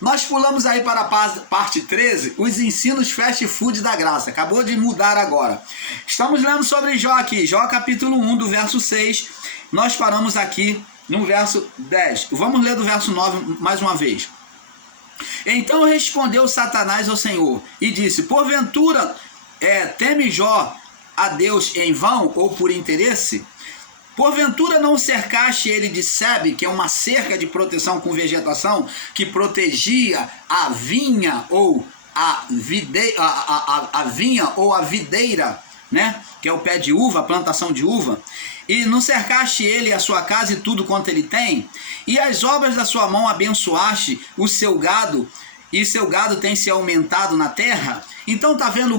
Nós pulamos aí para a parte 13, os ensinos fast food da graça. Acabou de mudar agora. Estamos lendo sobre Jó aqui, Jó capítulo 1, do verso 6. Nós paramos aqui no verso 10. Vamos ler do verso 9 mais uma vez. Então respondeu Satanás ao Senhor e disse: porventura teme Jó a Deus em vão ou por interesse? Porventura não cercaste ele de sebe, que é uma cerca de proteção com vegetação, que protegia a vinha ou a videira, né? Que é o pé de uva, a plantação de uva. E não cercaste ele, a sua casa e tudo quanto ele tem? E as obras da sua mão abençoaste o seu gado, e seu gado tem se aumentado na terra? Então tá vendo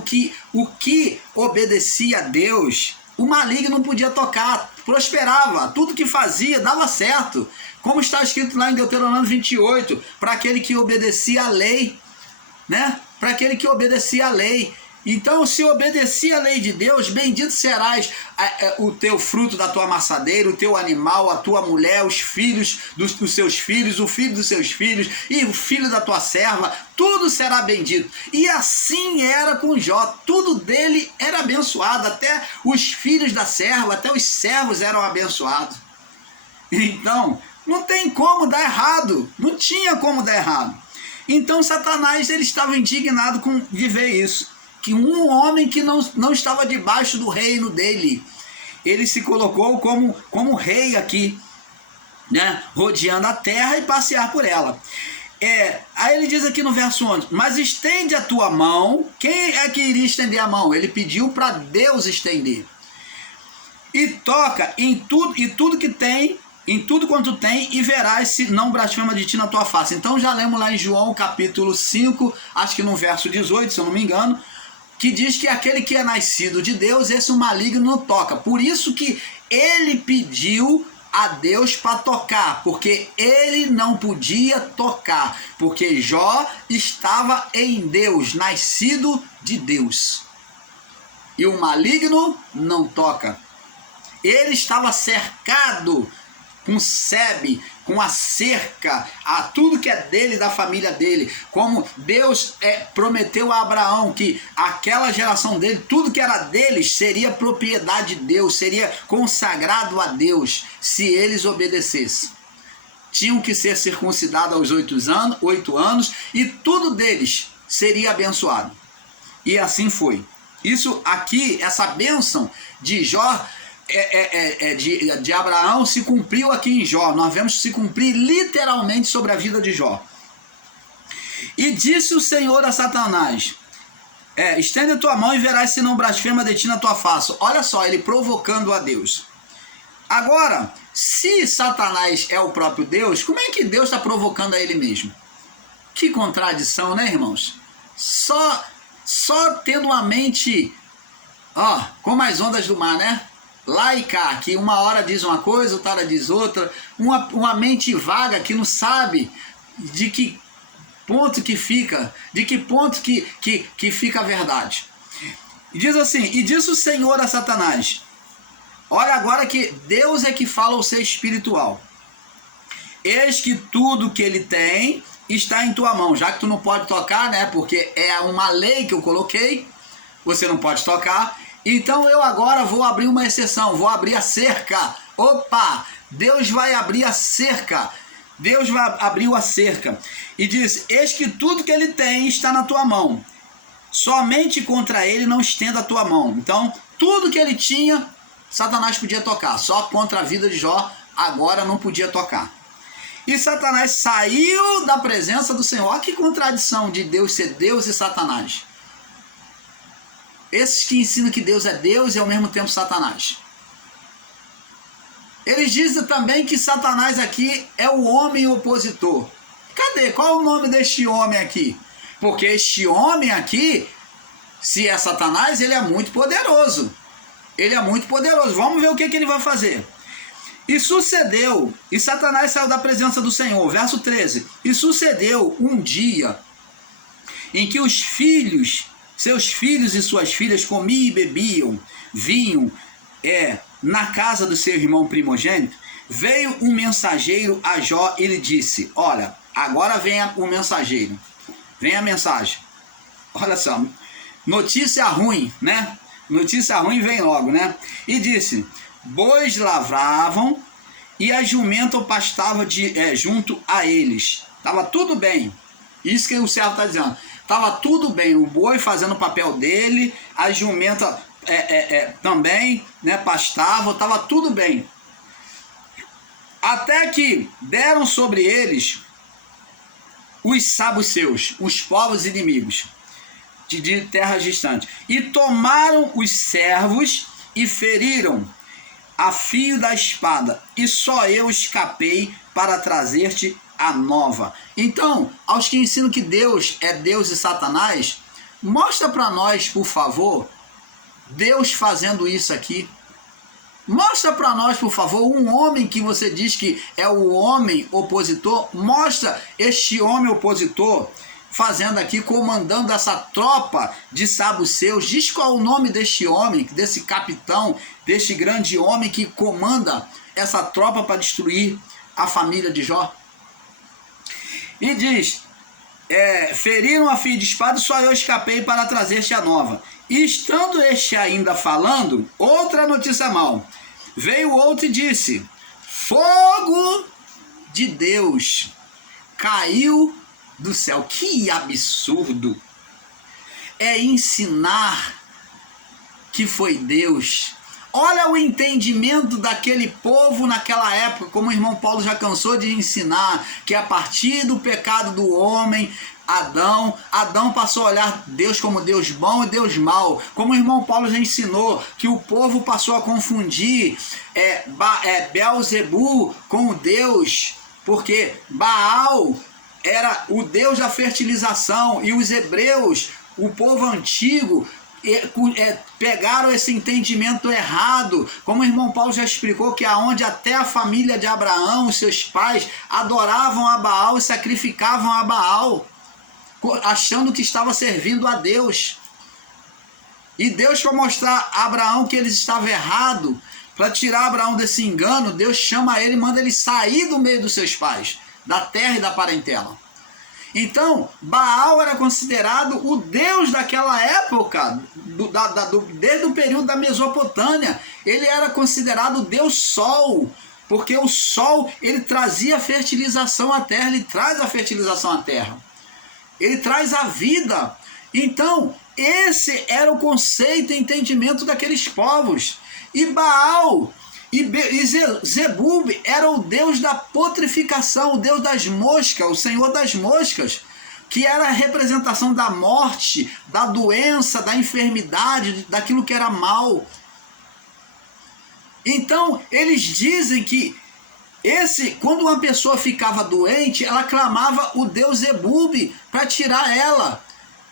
o que obedecia a Deus, o maligno não podia tocar, prosperava, tudo que fazia dava certo, como está escrito lá em Deuteronômio 28, para aquele que obedecia a lei, né? Para aquele que obedecia a lei. Então, se obedecia a lei de Deus, bendito serás o teu fruto da tua amassadeira, o teu animal, a tua mulher, os filhos dos seus filhos, o filho dos seus filhos e o filho da tua serva, tudo será bendito. E assim era com Jó, tudo dele era abençoado, até os filhos da serva, até os servos eram abençoados. Então, não tem como dar errado, não tinha como dar errado. Então, Satanás ele estava indignado de ver isso. Que um homem que não estava debaixo do reino dele, ele se colocou como rei aqui, né? Rodeando a terra e passear por ela. Aí ele diz aqui no verso 11, mas estende a tua mão. Quem é que iria estender a mão? Ele pediu para Deus estender. E toca em tudo que tem, em tudo quanto tem, e verás se não blasfema de ti na tua face. Então já lemos lá em João capítulo 5, acho que no verso 18, se eu não me engano, que diz que aquele que é nascido de Deus, esse o maligno não toca. Por isso que ele pediu a Deus para tocar, porque ele não podia tocar, porque Jó estava em Deus, nascido de Deus. E o maligno não toca. Ele estava cercado com sebe, com a cerca, a tudo que é dele, da família dele. Como Deus prometeu a Abraão que aquela geração dele, tudo que era deles seria propriedade de Deus, seria consagrado a Deus, se eles obedecessem. Tinham que ser circuncidados aos 8 anos, e tudo deles seria abençoado. E assim foi. Isso aqui, essa bênção de Jó, de Abraão, se cumpriu aqui em Jó. Nós vemos se cumprir literalmente sobre a vida de Jó. E disse o Senhor a Satanás: estende a tua mão e verás se não blasfema de ti na tua face. Olha só, ele provocando a Deus. Agora, se Satanás é o próprio Deus, como é que Deus está provocando a ele mesmo? Que contradição, né, irmãos? Só tendo uma mente, como as ondas do mar, né? Lá e cá, que uma hora diz uma coisa, outra hora diz outra, uma mente vaga que não sabe de que ponto que fica, de que ponto que fica a verdade. E diz assim: e disse o Senhor a Satanás, olha agora que Deus é que fala ao ser espiritual, eis que tudo que ele tem está em tua mão, já que tu não pode tocar, né, porque é uma lei que eu coloquei, você não pode tocar. Então eu agora vou abrir uma exceção, vou abrir a cerca. Opa, Deus vai abrir a cerca. Deus abriu a cerca e diz: eis que tudo que ele tem está na tua mão, somente contra ele não estenda a tua mão. Então tudo que ele tinha, Satanás podia tocar, só contra a vida de Jó agora não podia tocar. E Satanás saiu da presença do Senhor. Olha que contradição de Deus ser Deus e Satanás. Esses que ensinam que Deus é Deus e ao mesmo tempo Satanás. Eles dizem também que Satanás aqui é o homem opositor. Cadê? Qual é o nome deste homem aqui? Porque este homem aqui, se é Satanás, ele é muito poderoso. Ele é muito poderoso. Vamos ver o que ele vai fazer. E sucedeu, e Satanás saiu da presença do Senhor. Verso 13. E sucedeu um dia em que seus filhos e suas filhas comiam e bebiam vinho na casa do seu irmão primogênito. Veio um mensageiro a Jó e lhe disse: olha, agora vem o mensageiro, vem a mensagem. Olha só, notícia ruim, né? Notícia ruim vem logo, né? E disse: bois lavravam e a jumenta pastava junto a eles. Estava tudo bem. Isso que o servo está dizendo. Estava tudo bem. O boi fazendo o papel dele, a jumenta também, né, pastava. Estava tudo bem. Até que deram sobre eles os saduceus, os povos inimigos de terras distantes, e tomaram os servos e feriram a fio da espada, e só eu escapei para trazer-te a nova. Então, aos que ensinam que Deus é Deus e Satanás, mostra para nós, por favor, Deus fazendo isso aqui. Mostra para nós, por favor, um homem que você diz que é o homem opositor. Mostra este homem opositor fazendo aqui, comandando essa tropa de saduceus. Diz qual é o nome deste homem, desse capitão, deste grande homem que comanda essa tropa para destruir a família de Jó. E diz: feriram a fio de espada, só eu escapei para trazer-te a nova. E estando este ainda falando, outra notícia mal. Veio outro e disse: fogo de Deus caiu do céu. Que absurdo! É ensinar que foi Deus. Olha o entendimento daquele povo naquela época, como o irmão Paulo já cansou de ensinar, que a partir do pecado do homem, Adão passou a olhar Deus como Deus bom e Deus mau. Como o irmão Paulo já ensinou, que o povo passou a confundir Belzebu com Deus, porque Baal era o Deus da fertilização, e os hebreus, o povo antigo, pegaram esse entendimento errado, como o irmão Paulo já explicou, que aonde até a família de Abraão, os seus pais, adoravam a Baal e sacrificavam a Baal, achando que estava servindo a Deus. E Deus, para mostrar a Abraão que eles estavam errados, para tirar Abraão desse engano, Deus chama ele e manda ele sair do meio dos seus pais, da terra e da parentela. Então, Baal era considerado o deus daquela época, desde o período da Mesopotâmia. Ele era considerado o deus Sol, porque o Sol, ele trazia fertilização à terra, ele traz a fertilização à terra. Ele traz a vida. Então, esse era o conceito e entendimento daqueles povos. E Baal e Zebub era o deus da putrificação, o deus das moscas, o senhor das moscas, que era a representação da morte, da doença, da enfermidade, daquilo que era mal. Então, eles dizem que quando uma pessoa ficava doente, ela clamava o deus Zebub para tirar ela.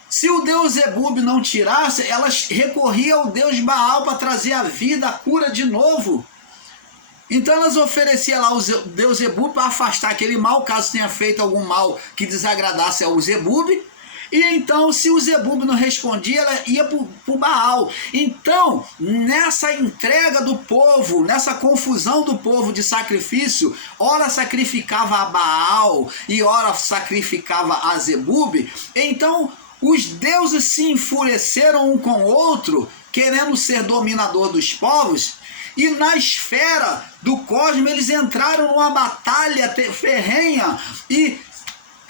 Se o deus Zebub não tirasse, ela recorria ao deus Baal para trazer a vida, a cura de novo. Então elas ofereciam lá o deus Zebub para afastar aquele mal, caso tenha feito algum mal que desagradasse ao Zebub. E então, se o Zebub não respondia, ela ia para o Baal. Então, nessa entrega do povo, nessa confusão do povo de sacrifício, ora sacrificava a Baal e ora sacrificava a Zebub. Então, os deuses se enfureceram um com o outro, querendo ser dominador dos povos. E na esfera do cosmos eles entraram numa batalha ferrenha e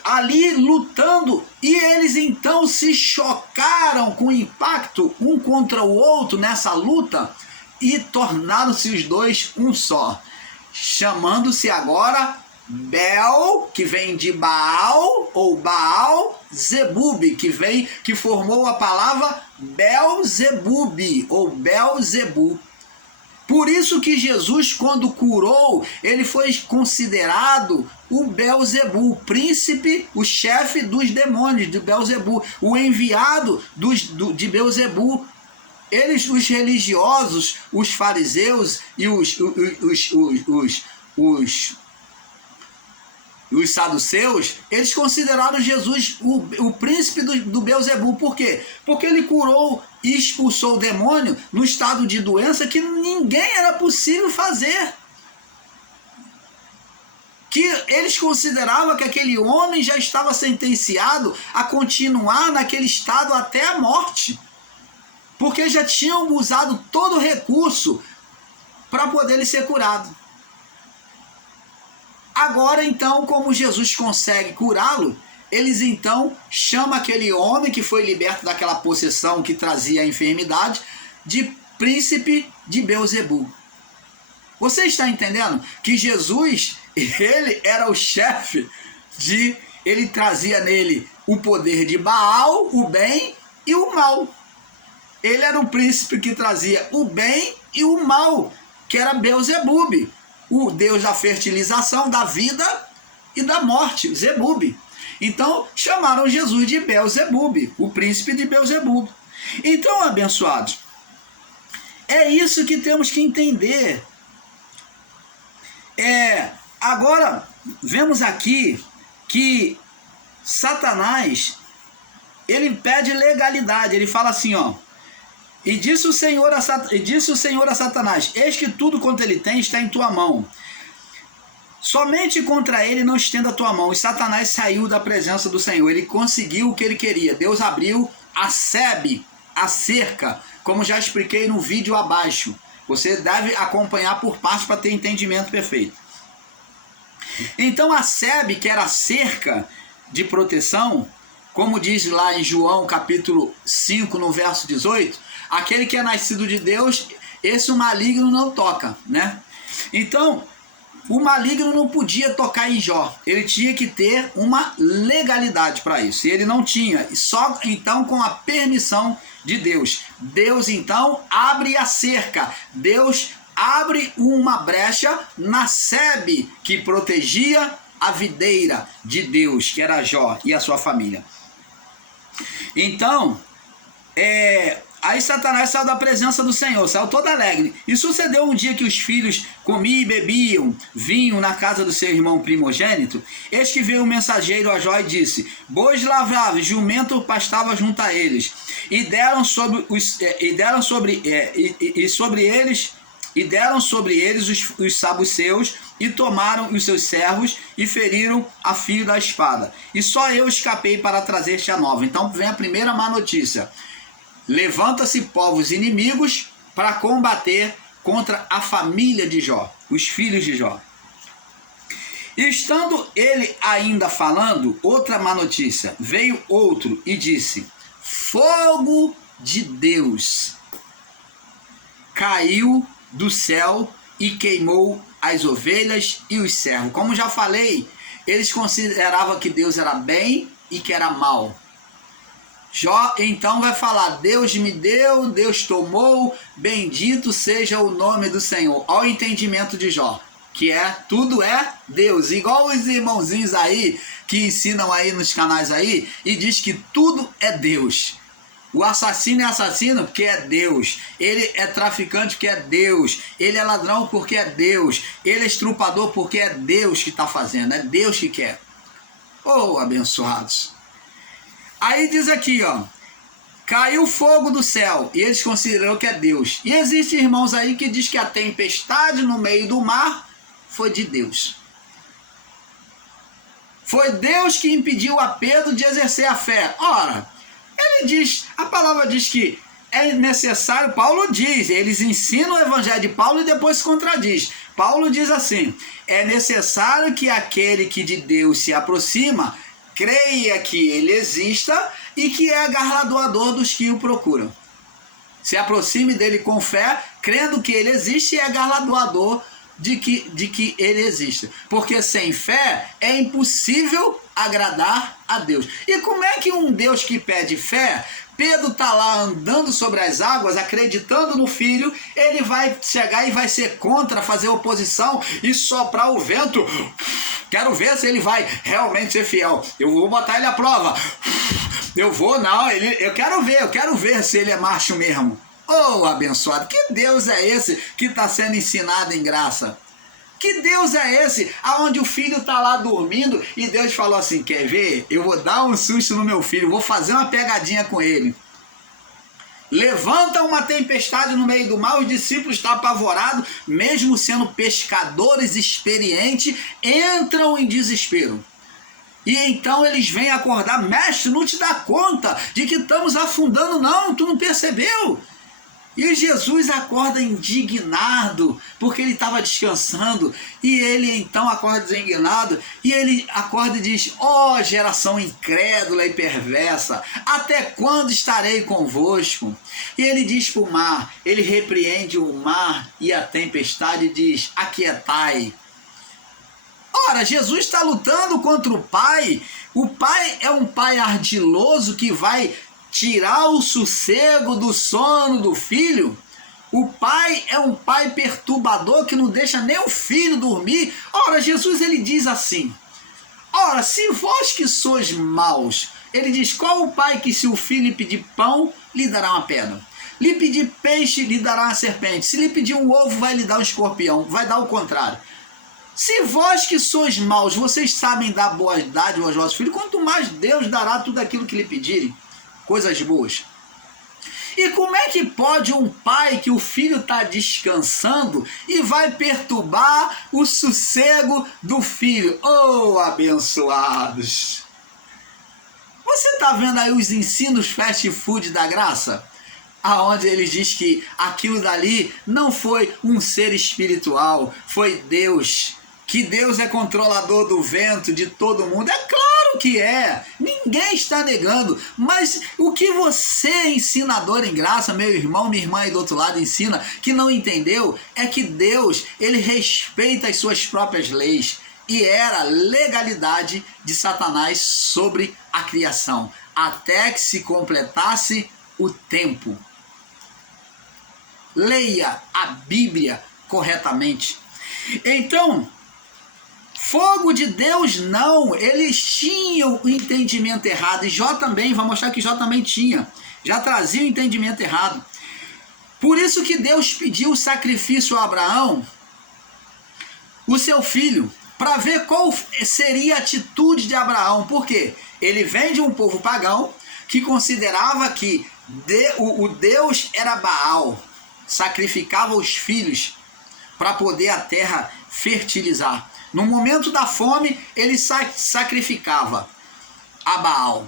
ali lutando, e eles então se chocaram com o impacto um contra o outro nessa luta e tornaram-se os dois um só, chamando-se agora Bel, que vem de Baal, ou Baal Zebub, que formou a palavra Belzebub ou Belzebu. Por isso que Jesus, quando curou, ele foi considerado o Belzebu, o príncipe, o chefe dos demônios de Belzebu, o enviado de Belzebu. Eles, os religiosos, os fariseus e os saduceus, eles consideraram Jesus o príncipe do Belzebu. Por quê? Porque ele curou e expulsou o demônio no estado de doença que ninguém era possível fazer. que eles consideravam que aquele homem já estava sentenciado a continuar naquele estado até a morte, porque já tinham usado todo o recurso para poder ele ser curado. Agora então, como Jesus consegue curá-lo, eles então chamam aquele homem que foi liberto daquela possessão que trazia a enfermidade de príncipe de Beelzebul. Você está entendendo que Jesus, ele era o chefe ele trazia nele o poder de Baal, o bem e o mal. Ele era um príncipe que trazia o bem e o mal, que era Beelzebub, o deus da fertilização, da vida e da morte, Zebub. Então chamaram Jesus de Beelzebub, o príncipe de Beelzebub. Então, abençoados, é isso que temos que entender. Agora, vemos aqui que Satanás, ele pede legalidade. Ele fala assim, ó: E disse o Senhor a Satanás: Eis que tudo quanto ele tem está em tua mão. Somente contra ele não estenda a tua mão. E Satanás saiu da presença do Senhor. Ele conseguiu o que ele queria. Deus abriu a sebe, a cerca, como já expliquei no vídeo abaixo. Você deve acompanhar por parte para ter entendimento perfeito. Então a sebe, que era a cerca de proteção, como diz lá em João capítulo 5, no verso 18, aquele que é nascido de Deus, esse o maligno não toca, né? Então, o maligno não podia tocar em Jó. Ele tinha que ter uma legalidade para isso. E ele não tinha. Só então com a permissão de Deus. Deus então abre a cerca. Deus abre uma brecha na sebe que protegia a videira de Deus, que era Jó e a sua família. Então, aí Satanás saiu da presença do Senhor, saiu todo alegre. E sucedeu um dia que os filhos comiam e bebiam vinho na casa do seu irmão primogênito. Eis que veio um mensageiro a Jó e disse: Bois lavravas, jumento pastava junto a eles. E deram sobre eles os sabuceus, e tomaram os seus servos e feriram a fio da espada. E só eu escapei para trazer-te a nova. Então vem a primeira má notícia. Levanta-se povos inimigos para combater contra a família de Jó, os filhos de Jó. E estando ele ainda falando, outra má notícia. Veio outro e disse: Fogo de Deus caiu do céu e queimou as ovelhas e os servos. Como já falei, eles consideravam que Deus era bem e que era mal. Jó então vai falar: Deus me deu, Deus tomou, bendito seja o nome do Senhor. Ao entendimento de Jó, que tudo é Deus. Igual os irmãozinhos aí que ensinam aí nos canais aí e diz que tudo é Deus. O assassino é assassino porque é Deus. Ele é traficante porque é Deus. Ele é ladrão porque é Deus. Ele é estrupador porque é Deus que está fazendo. É Deus que quer. Oh, abençoados. Aí diz aqui, ó: caiu fogo do céu. E eles consideram que é Deus. E existem irmãos aí que diz que a tempestade no meio do mar foi de Deus. Foi Deus que impediu a Pedro de exercer a fé. Ora, ele diz, a palavra diz que é necessário, Paulo diz, eles ensinam o evangelho de Paulo e depois se contradiz. Paulo diz assim: é necessário que aquele que de Deus se aproxima creia que ele exista e que é galardoador dos que o procuram. Se aproxime dele com fé, crendo que ele existe, e é galardoador de que ele existe. Porque sem fé é impossível agradar a Deus. E como é que um Deus que pede fé, Pedro está lá andando sobre as águas, acreditando no Filho, ele vai chegar e vai ser contra, fazer oposição e soprar o vento? Quero ver se ele vai realmente ser fiel. Eu vou botar ele à prova. Eu quero ver se ele é macho mesmo. Oh, abençoado, que Deus é esse que está sendo ensinado em graça? Que Deus é esse aonde o filho está lá dormindo e Deus falou assim: quer ver? Eu vou dar um susto no meu filho, vou fazer uma pegadinha com ele. Levanta uma tempestade no meio do mar, os discípulos estão apavorados, mesmo sendo pescadores experientes, entram em desespero. E então eles vêm acordar: mestre, não te dá conta de que estamos afundando não, tu não percebeu? E Jesus acorda indignado, porque ele estava descansando, e ele então acorda indignado, e ele acorda e diz: ó geração incrédula e perversa, até quando estarei convosco? E ele diz para o mar, ele repreende o mar e a tempestade e diz: aquietai. Ora, Jesus está lutando contra o Pai. O Pai é um Pai ardiloso que vai tirar o sossego do sono do filho. O Pai é um Pai perturbador que não deixa nem o filho dormir. Ora, Jesus ele diz assim: ora, se vós que sois maus, ele diz: qual o pai que se o filho lhe pedir pão, lhe dará uma pedra? Lhe pedir peixe, lhe dará uma serpente? Se lhe pedir um ovo, vai lhe dar um escorpião? Vai dar o contrário. Se vós que sois maus, vocês sabem dar boas dádivas aos vossos filhos, quanto mais Deus dará tudo aquilo que lhe pedirem, coisas boas. E como é que pode um pai que o filho está descansando e vai perturbar o sossego do filho? Oh, abençoados! Você está vendo aí os ensinos fast food da graça? Aonde ele diz que aquilo dali não foi um ser espiritual, foi Deus. Que Deus é controlador do vento, de todo mundo. É claro que é. Ninguém está negando. Mas o que você, ensinador em graça, meu irmão, minha irmã aí do outro lado, ensina, que não entendeu, é que Deus, ele respeita as suas próprias leis. E era legalidade de Satanás sobre a criação, até que se completasse o tempo. Leia a Bíblia corretamente. Então, fogo de Deus não, eles tinham o entendimento errado, e Jó também, vai mostrar que Jó também tinha, já trazia o entendimento errado. Por isso que Deus pediu o sacrifício a Abraão, o seu filho, para ver qual seria a atitude de Abraão. Por quê? Ele vem de um povo pagão que considerava que o Deus era Baal, sacrificava os filhos para poder a terra fertilizar. No momento da fome, ele sacrificava a Baal.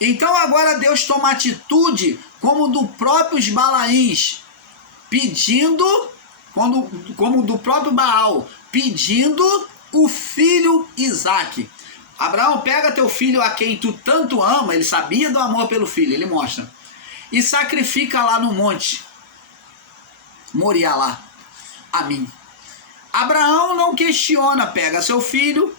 Então agora Deus toma atitude como do próprios Balaíns, pedindo, como do próprio Baal, pedindo o filho Isaque. Abraão, pega teu filho a quem tu tanto ama, ele sabia do amor pelo filho, ele mostra, e sacrifica lá no monte Moriá lá, a mim. Abraão não questiona, pega seu filho,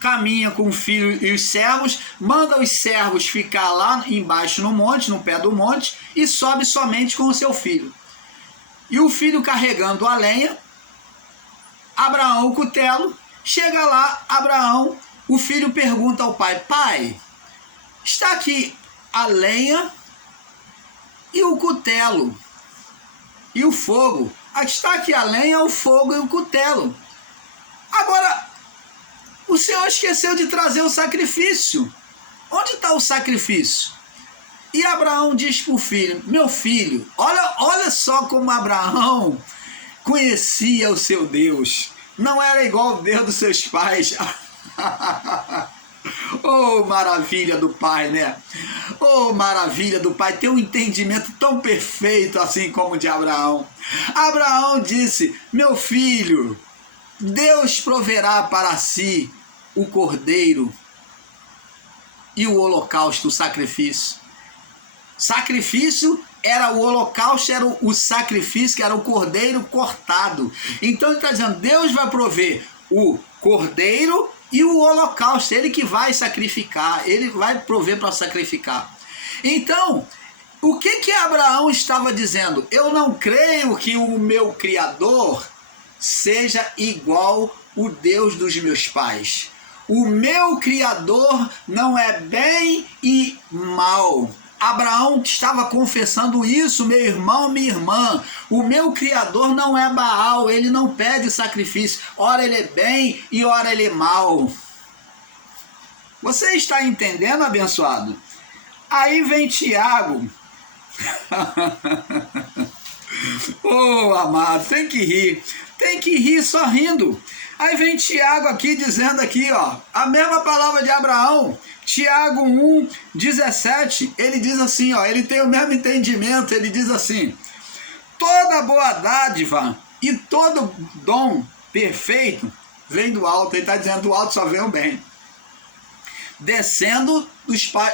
caminha com o filho e os servos, manda os servos ficar lá embaixo no monte, no pé do monte, e sobe somente com o seu filho. E o filho carregando a lenha, Abraão o cutelo, chega lá, Abraão, o filho pergunta ao pai: pai, está aqui a lenha e o cutelo e o fogo. Está aqui a lenha, o fogo e o cutelo. Agora, o Senhor esqueceu de trazer o sacrifício. Onde está o sacrifício? E Abraão diz para o filho: meu filho, olha só como Abraão conhecia o seu Deus. Não era igual o Deus dos seus pais. Oh, maravilha do Pai, né? Oh, maravilha do Pai, ter um entendimento tão perfeito assim como o de Abraão. Abraão disse: meu filho, Deus proverá para si o cordeiro e o holocausto, o sacrifício. Sacrifício era o holocausto, era o sacrifício, que era o cordeiro cortado. Então ele está dizendo: Deus vai prover o cordeiro e o holocausto, ele que vai sacrificar, ele vai prover para sacrificar. Então, o que Abraão estava dizendo? Eu não creio que o meu Criador seja igual o Deus dos meus pais. O meu Criador não é bem e mal. Abraão estava confessando isso, meu irmão, minha irmã. O meu Criador não é Baal, ele não pede sacrifício. Ora ele é bem e ora ele é mal. Você está entendendo, abençoado? Aí vem Tiago, Oh, amado, tem que rir sorrindo. Aí vem Tiago aqui dizendo aqui, ó, a mesma palavra de Abraão, Tiago 1:17, ele diz assim, ó, ele tem o mesmo entendimento, ele diz assim: toda boa dádiva e todo dom perfeito vem do alto. Ele está dizendo, do alto só vem o bem, descendo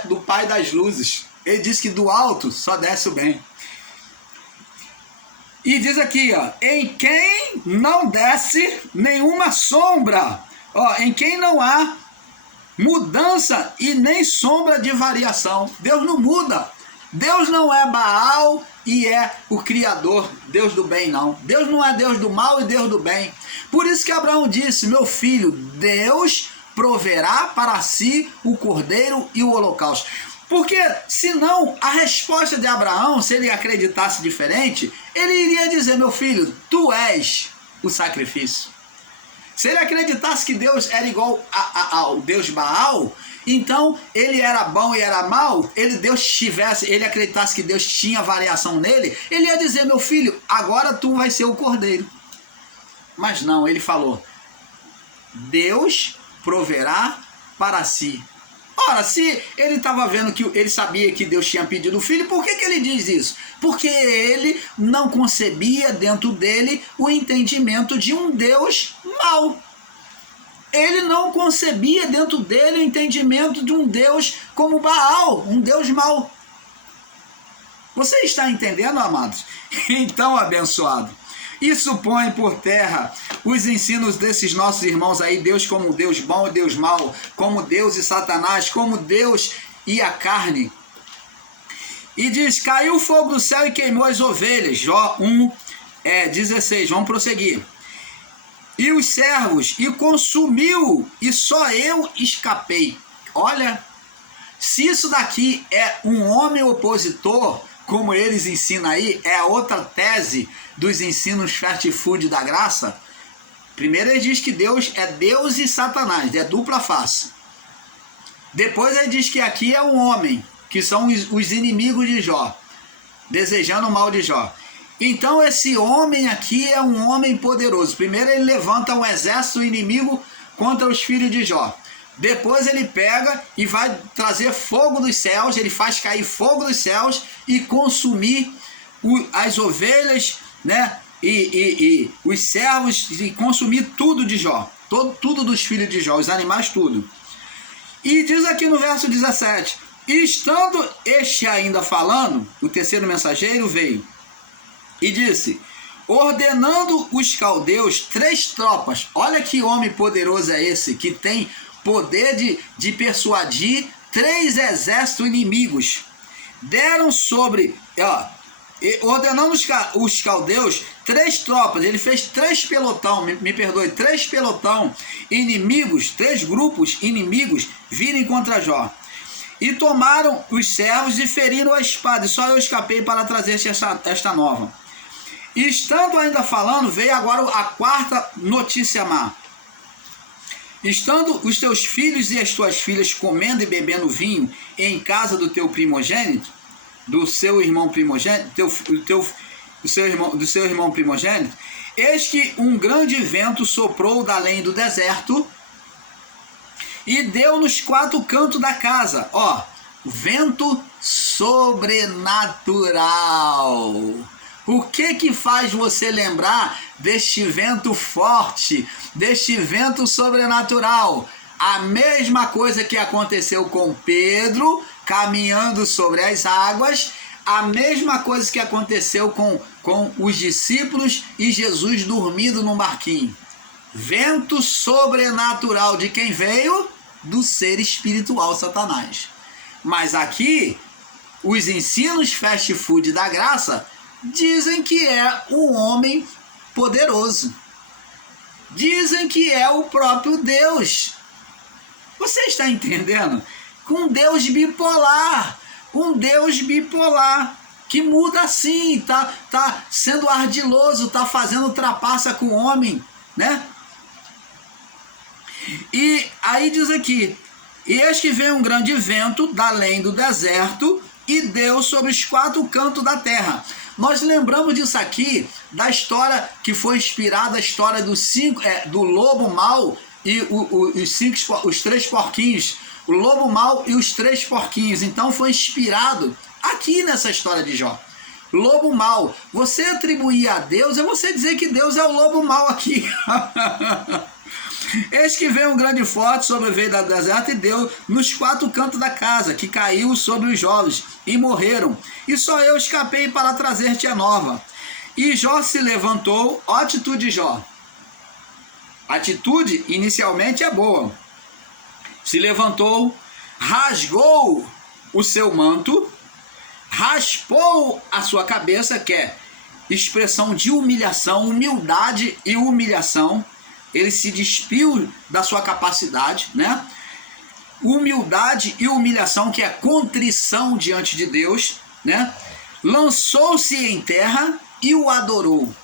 do Pai das luzes. Ele diz que do alto só desce o bem. E diz aqui, ó, em quem não desce nenhuma sombra, ó, em quem não há mudança e nem sombra de variação. Deus não muda. Deus não é Baal e é o Criador, Deus do bem, não. Deus não é Deus do mal e Deus do bem. Por isso que Abraão disse, meu filho, Deus proverá para si o cordeiro e o holocausto. Porque, senão, a resposta de Abraão, se ele acreditasse diferente, ele iria dizer, meu filho, tu és o sacrifício. Se ele acreditasse que Deus era igual ao Deus Baal, então ele era bom e era mal, ele acreditasse que Deus tinha variação nele, ele ia dizer, meu filho, agora tu vai ser o cordeiro. Mas não, ele falou, Deus proverá para si. Ora, se ele estava vendo que ele sabia que Deus tinha pedido o filho, por que ele diz isso? Porque ele não concebia dentro dele o entendimento de um Deus mau. Ele não concebia dentro dele o entendimento de um Deus como Baal, um Deus mau. Você está entendendo, amados? Então, abençoado, isso põe por terra os ensinos desses nossos irmãos aí, Deus como Deus bom e Deus mau, como Deus e Satanás, como Deus e a carne. E diz, caiu o fogo do céu e queimou as ovelhas, Jó 1:16, vamos prosseguir. E os servos, e consumiu, e só eu escapei. Olha, se isso daqui é um homem opositor, como eles ensinam aí, é a outra tese dos ensinos fast food da graça. Primeiro ele diz que Deus é Deus e Satanás, é dupla face. Depois ele diz que aqui é um homem, que são os inimigos de Jó, desejando o mal de Jó. Então esse homem aqui é um homem poderoso. Primeiro ele levanta um exército inimigo contra os filhos de Jó. Depois ele pega e vai trazer fogo dos céus, ele faz cair fogo dos céus e consumir as ovelhas, né? E os servos, e consumir tudo de Jó, tudo dos filhos de Jó, os animais, tudo. E diz aqui no verso 17, e estando este ainda falando, o terceiro mensageiro veio e disse, ordenando os caldeus 3 tropas, olha que homem poderoso é esse, que tem poder de persuadir 3 exércitos inimigos, deram sobre, ordenando os caldeus 3 tropas, ele fez 3 pelotão, me perdoe, 3 pelotão inimigos, 3 grupos inimigos virem contra Jó. E tomaram os servos e feriram a espada, e só eu escapei para trazer esta nova. E estando ainda falando, veio agora a 4ª notícia má. Estando os teus filhos e as tuas filhas comendo e bebendo vinho em casa do teu primogênito, do seu irmão primogênito, do seu irmão primogênito, eis que um grande vento soprou da além do deserto e deu nos 4 cantos da casa, vento sobrenatural. O que faz você lembrar deste vento forte, deste vento sobrenatural? A mesma coisa que aconteceu com Pedro caminhando sobre as águas, a mesma coisa que aconteceu com os discípulos e Jesus dormindo num barquinho. Vento sobrenatural de quem veio? Do ser espiritual Satanás. Mas aqui, os ensinos fast food da graça dizem que é um homem poderoso. Dizem que é o próprio Deus. Você está entendendo? Um Deus bipolar. Um Deus bipolar. Que muda assim, tá sendo ardiloso, tá fazendo trapaça com o homem, né? E aí diz aqui, e eis que veio um grande vento da além do deserto, e deu sobre os 4 cantos da terra. Nós lembramos disso aqui, da história que foi inspirada, a história do lobo mau e os 3 porquinhos. O lobo mau e os 3 porquinhos. Então foi inspirado aqui nessa história de Jó. Lobo mau. Você atribuir a Deus é você dizer que Deus é o lobo mau aqui. Eis que veio um grande forte, sobreveio da deserta e deu nos 4 cantos da casa, que caiu sobre os jovens e morreram. E só eu escapei para trazer-te a nova. E Jó se levantou. Ó a atitude de Jó. A atitude inicialmente é boa. Se levantou, rasgou o seu manto, raspou a sua cabeça, que é expressão de humilhação, humildade e humilhação. Ele se despiu da sua capacidade, né? Humildade e humilhação, que é contrição diante de Deus, né? Lançou-se em terra e o adorou.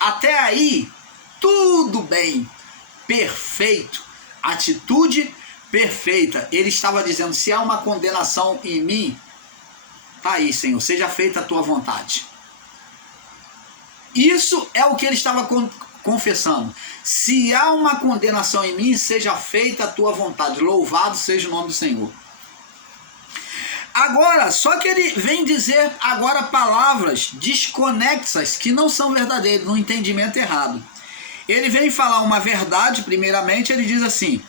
Até aí, tudo bem, perfeito, atitude perfeita. Ele estava dizendo: se há uma condenação em mim, tá aí, Senhor, seja feita a tua vontade. Isso é o que ele estava confessando. Se há uma condenação em mim, seja feita a tua vontade. Louvado seja o nome do Senhor. Agora, só que ele vem dizer agora palavras desconexas que não são verdadeiras, no entendimento errado. Ele vem falar uma verdade, primeiramente, ele diz assim: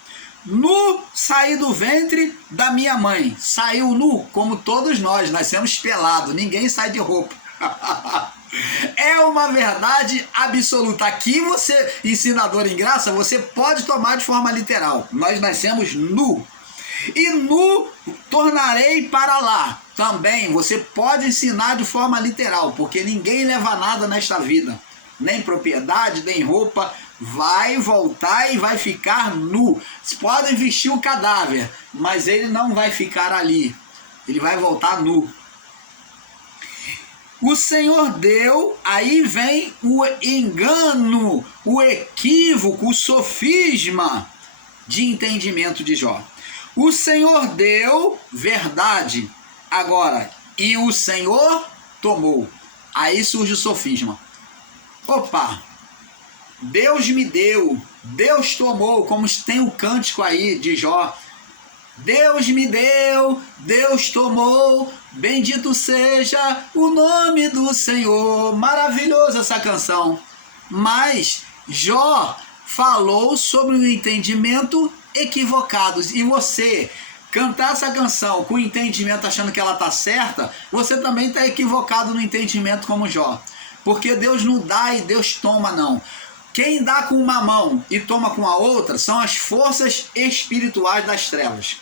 nu saí do ventre da minha mãe. Saiu nu, como todos nós nascemos pelados, ninguém sai de roupa. É uma verdade absoluta. Aqui você, ensinador em graça, você pode tomar de forma literal. Nós nascemos nu. E nu tornarei para lá. Também você pode ensinar de forma literal, porque ninguém leva nada nesta vida. Nem propriedade, nem roupa. Vai voltar e vai ficar nu. Vocês podem vestir o cadáver, mas ele não vai ficar ali. Ele vai voltar nu. O Senhor deu, aí vem o engano, o equívoco, o sofisma de entendimento de Jó. O Senhor deu verdade, agora, e o Senhor tomou. Aí surge o sofisma. Opa, Deus me deu, Deus tomou, como tem o cântico aí de Jó. Deus me deu, Deus tomou, bendito seja o nome do Senhor. Maravilhosa essa canção. Mas Jó falou sobre o entendimento equivocado. E você cantar essa canção com entendimento achando que ela está certa, você também está equivocado no entendimento como Jó. Porque Deus não dá e Deus toma, não. Quem dá com uma mão e toma com a outra são as forças espirituais das trevas,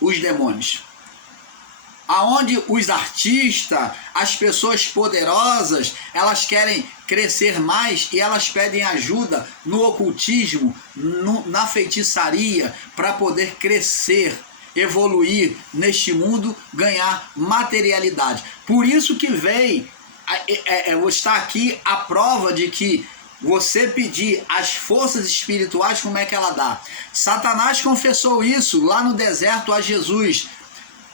os demônios. Aonde os artistas, as pessoas poderosas, elas querem crescer mais e elas pedem ajuda no ocultismo, na feitiçaria, para poder crescer, evoluir neste mundo, ganhar materialidade. Por isso que vem, está aqui a prova de que você pedir as forças espirituais, como é que ela dá? Satanás confessou isso lá no deserto a Jesus.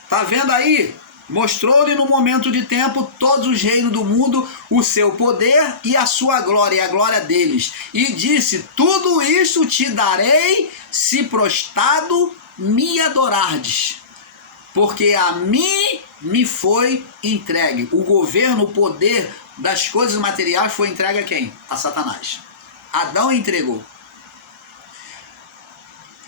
Tá vendo aí? Mostrou-lhe no momento de tempo todos os reinos do mundo, o seu poder e a sua glória, e a glória deles. E disse: tudo isso te darei se prostrado me adorardes. Porque a mim me foi entregue. O governo, o poder das coisas materiais foi entregue a quem? A Satanás. Adão entregou.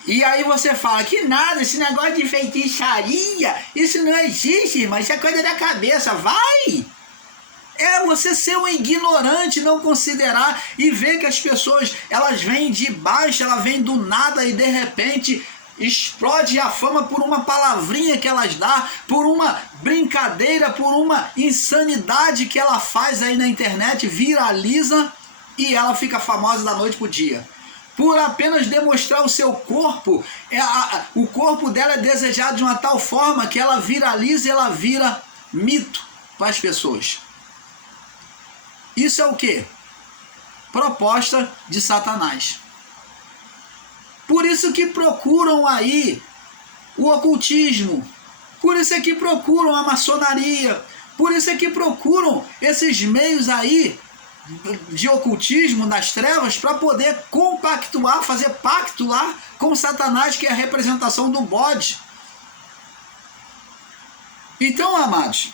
E aí você fala que nada, esse negócio de feitiçaria, isso não existe, irmão, isso é coisa da cabeça. Vai! É você ser um ignorante, não considerar e ver que as pessoas, elas vêm de baixo, elas vêm do nada e de repente explode a fama por uma palavrinha que elas dão, por uma brincadeira, por uma insanidade que ela faz aí na internet, viraliza e ela fica famosa da noite pro dia. Por apenas demonstrar o seu corpo, o corpo dela é desejado de uma tal forma que ela viraliza e ela vira mito para as pessoas. Isso é o quê? Proposta de Satanás. Por isso que procuram aí o ocultismo, Por isso é que procuram a maçonaria, por isso é que procuram esses meios aí de ocultismo nas trevas para poder compactuar, fazer pacto lá com Satanás, que é a representação do bode. Então, amados,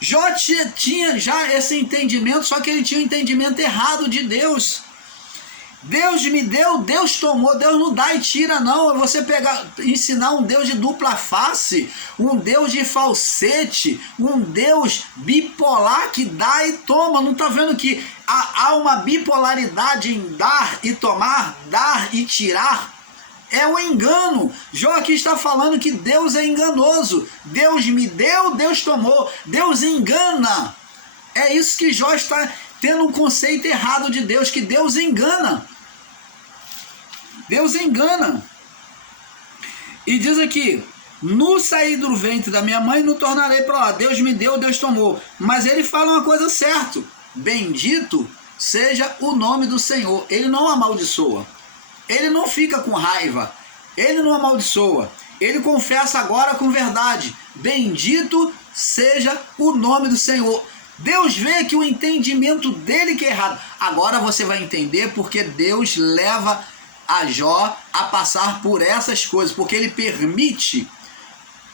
Jó tinha já esse entendimento, só que ele tinha um entendimento errado de Deus. Deus me deu, Deus tomou, Deus não dá e tira não. É você ensinar um Deus de dupla face, um Deus de falsete, um Deus bipolar que dá e toma. Não está vendo que há uma bipolaridade em dar e tomar, dar e tirar? É o engano. Jó aqui está falando que Deus é enganoso. Deus me deu, Deus tomou. Deus engana. É isso que Jó está tendo um conceito errado de Deus, que Deus engana. Deus engana. E diz aqui, no sair do ventre da minha mãe, não tornarei para lá. Deus me deu, Deus tomou. Mas ele fala uma coisa certa. Bendito seja o nome do Senhor. Ele não amaldiçoa. Ele não fica com raiva. Ele não amaldiçoa. Ele confessa agora com verdade. Bendito seja o nome do Senhor. Deus vê que o entendimento dele que é errado. Agora você vai entender porque Deus leva a Jó a passar por essas coisas, porque ele permite,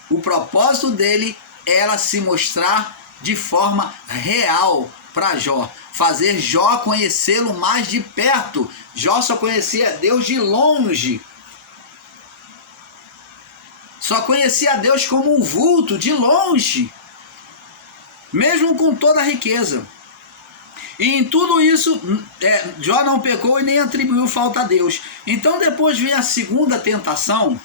o propósito dele era se mostrar de forma real para Jó, fazer Jó conhecê-lo mais de perto. Jó só conhecia Deus de longe, só conhecia Deus como um vulto, de longe, mesmo com toda a riqueza. E em tudo isso, Jó não pecou e nem atribuiu falta a Deus. Então depois vem a segunda tentação.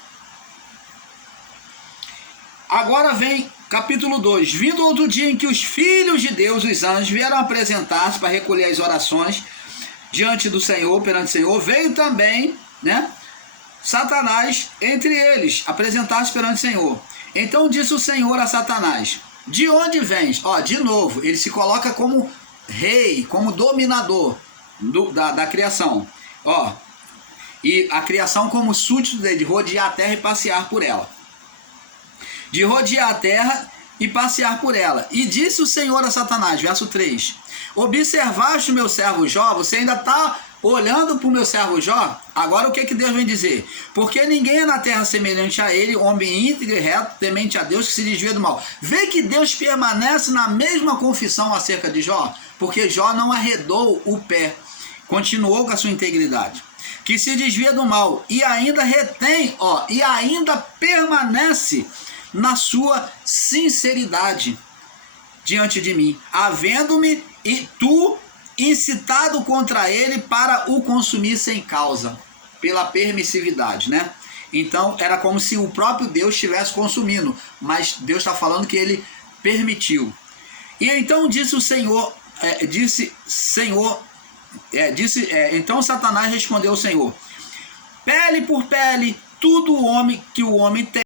Agora vem capítulo 2. Vindo outro dia em que os filhos de Deus, os anjos, vieram apresentar-se para recolher as orações diante do Senhor, perante o Senhor, veio também, Satanás entre eles, apresentar-se perante o Senhor. Então disse o Senhor a Satanás: de onde vens? De novo, ele se coloca como rei, como dominador da criação. E a criação como súdito dele, de rodear a terra e passear por ela. De rodear a terra e passear por ela. E disse o Senhor a Satanás, verso 3: observaste o meu servo Jó? Você ainda está olhando para o meu servo Jó? Agora o que Deus vem dizer? Porque ninguém é na terra semelhante a ele, homem íntegro e reto, temente a Deus, que se desvia do mal. Vê que Deus permanece na mesma confissão acerca de Jó, porque Jó não arredou o pé, continuou com a sua integridade, que se desvia do mal e ainda retém, e ainda permanece na sua sinceridade diante de mim, havendo-me e tu incitado contra ele para o consumir sem causa, pela permissividade, Então era como se o próprio Deus estivesse consumindo, mas Deus está falando que ele permitiu. E então disse o Senhor, então Satanás respondeu ao Senhor: pele por pele, tudo o homem que o homem tem